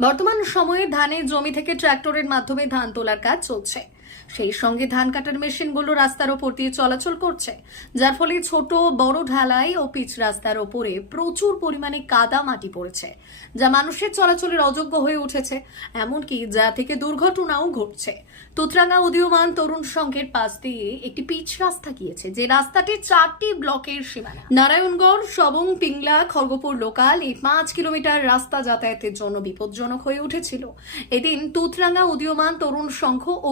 বর্তমান সময়ে ধানের জমি থেকে ট্রাক্টরের মাধ্যমে ধান তোলার কাজ চলছে। সেই সঙ্গে ধান কাটার মেশিনগুলো রাস্তার ওপর দিয়ে চলাচল করছে, যার ফলে ছোট, বড় ঢালাই ও পিচ রাস্তার ওপরে প্রচুর পরিমাণে কাদা মাটি পড়েছে, যা মানুষের চলাচলের অযোগ্য হয়ে উঠেছে, এমনকি যা থেকে দুর্ঘটনাও ঘটছে। তুতরাঙ্গা উদীয়মান তরুণ সংঘের পাশ দিয়ে একটি পিচ রাস্তা গিয়েছে, যে রাস্তাটি চারটি ব্লকের সীমানা। নারায়ণগড় সবং পিংলা, খড়গপুর লোকাল এই পাঁচ কিলোমিটার রাস্তা যাতায়াতের জন্য বিপজ্জনক হয়ে উঠেছিল। এদিন তুতরাঙ্গা উদীয়মান তরুণ সংঘ ও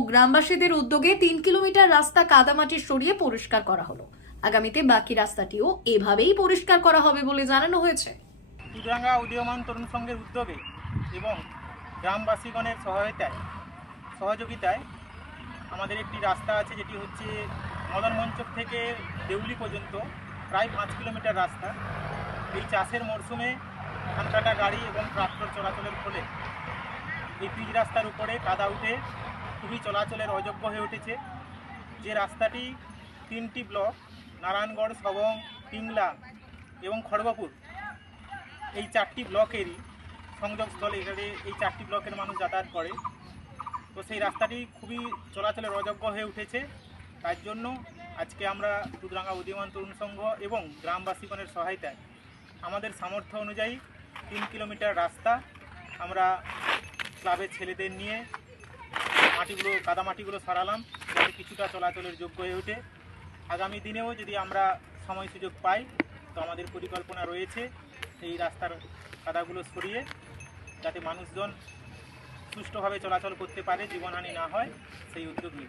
গ্রামবাসীদের উদ্যোগে তিন কিলোমিটার রাস্তা কাদামাটি সরিয়ে পরিষ্কার করা হলো। আগামীতে বাকি রাস্তাটিও এভাবেই পরিষ্কার করা হবে বলে জানানো হয়েছে। চুডাঙ্গা উদীয়মান তরুণ সংঘের উদ্যোগে এবং গ্রামবাসীগণের সহায়তায়, সহযোগিতায় আমাদের একটি রাস্তা আছে যেটি হচ্ছে মদন মঞ্চক থেকে দেউলি পর্যন্ত প্রায় পাঁচ কিলোমিটার রাস্তা। এই চাষের মরশুমে ধান গাড়ি এবং ট্রাক্টর চলাচলের ফলে এই পিচ রাস্তার উপরে কাদা উঠে খুবই চলাচলের অযোগ্য হয়ে উঠেছে। যে রাস্তাটি তিনটি ব্লক, নারায়ণগড়, সবং, পিংলা এবং খড়গপুর, এই চারটি ব্লকেরই সংযোগস্থলে এখানে এই চারটি ব্লকের মানুষ যাতায়াত করে। তো সেই রাস্তাটি খুবই চলাচলের অযোগ্য হয়ে উঠেছে। তার জন্য আজকে আমরা দুধরাঙ্গা উদীয়মান তরুণ সংঘ এবং গ্রামবাসীগণের সহায়তায় আমাদের সামর্থ্য অনুযায়ী তিন কিলোমিটার রাস্তা আমরা ক্লাবের ছেলেদের নিয়ে মাটিগুলো কাদামাটিগুলো সারালাম, যাতে কিছুটা চলাচলের যোগ্য হয়ে ওঠে। আগামী দিনেও যদি আমরা সময় সুযোগ পাই, তো আমাদের পরিকল্পনা রয়েছে এই রাস্তার কাদাগুলো সরিয়ে, যাতে মানুষজন সুষ্ঠুভাবে চলাচল করতে পারে, জীবনহানি না হয়, সেই উদ্যোগ নিই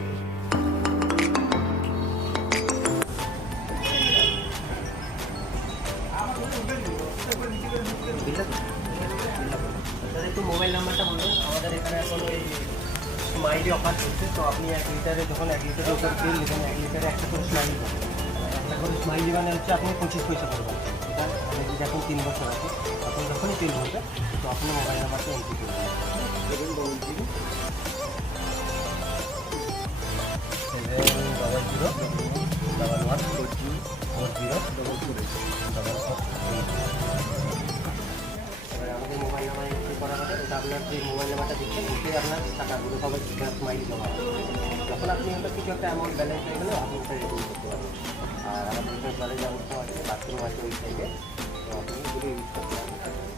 দাদা একটু মোবাইল নাম্বারটা বলুন আমাদের এখানে এখন ওই স্মাইলি অফার চলছে, তো আপনি এক লিটারে যখন এক লিটারের উপর তেল এক লিটারে একটা করে স্মাইলি পাবেন একটা করে মানে হচ্ছে আপনি পঁচিশ পয়সা এটা আপনি যদি এখন তিন বছর আছে তখন যখনই তেল ভরবে তো আপনি মোবাইল নাম্বারটা এন্ট্রি করবেন seven double zero double one four zero four zero double four double আপনার যে মোবাইল নাম্বারটা দিচ্ছেন, ওতে আপনার টাকাগুলো সবাই ক্যাশ মাইল জমা যখন আপনি ওটা কিছু একটা অ্যামাউন্ট ব্যালেন্স হয়ে গেলে, আপনি ওটা রেডিং করতে পারবেন। আর আমাদের জলের ব্যবস্থা আছে বাথরুম আছে ওই সাইডে তো আপনি ইউজ করতে পারবেন।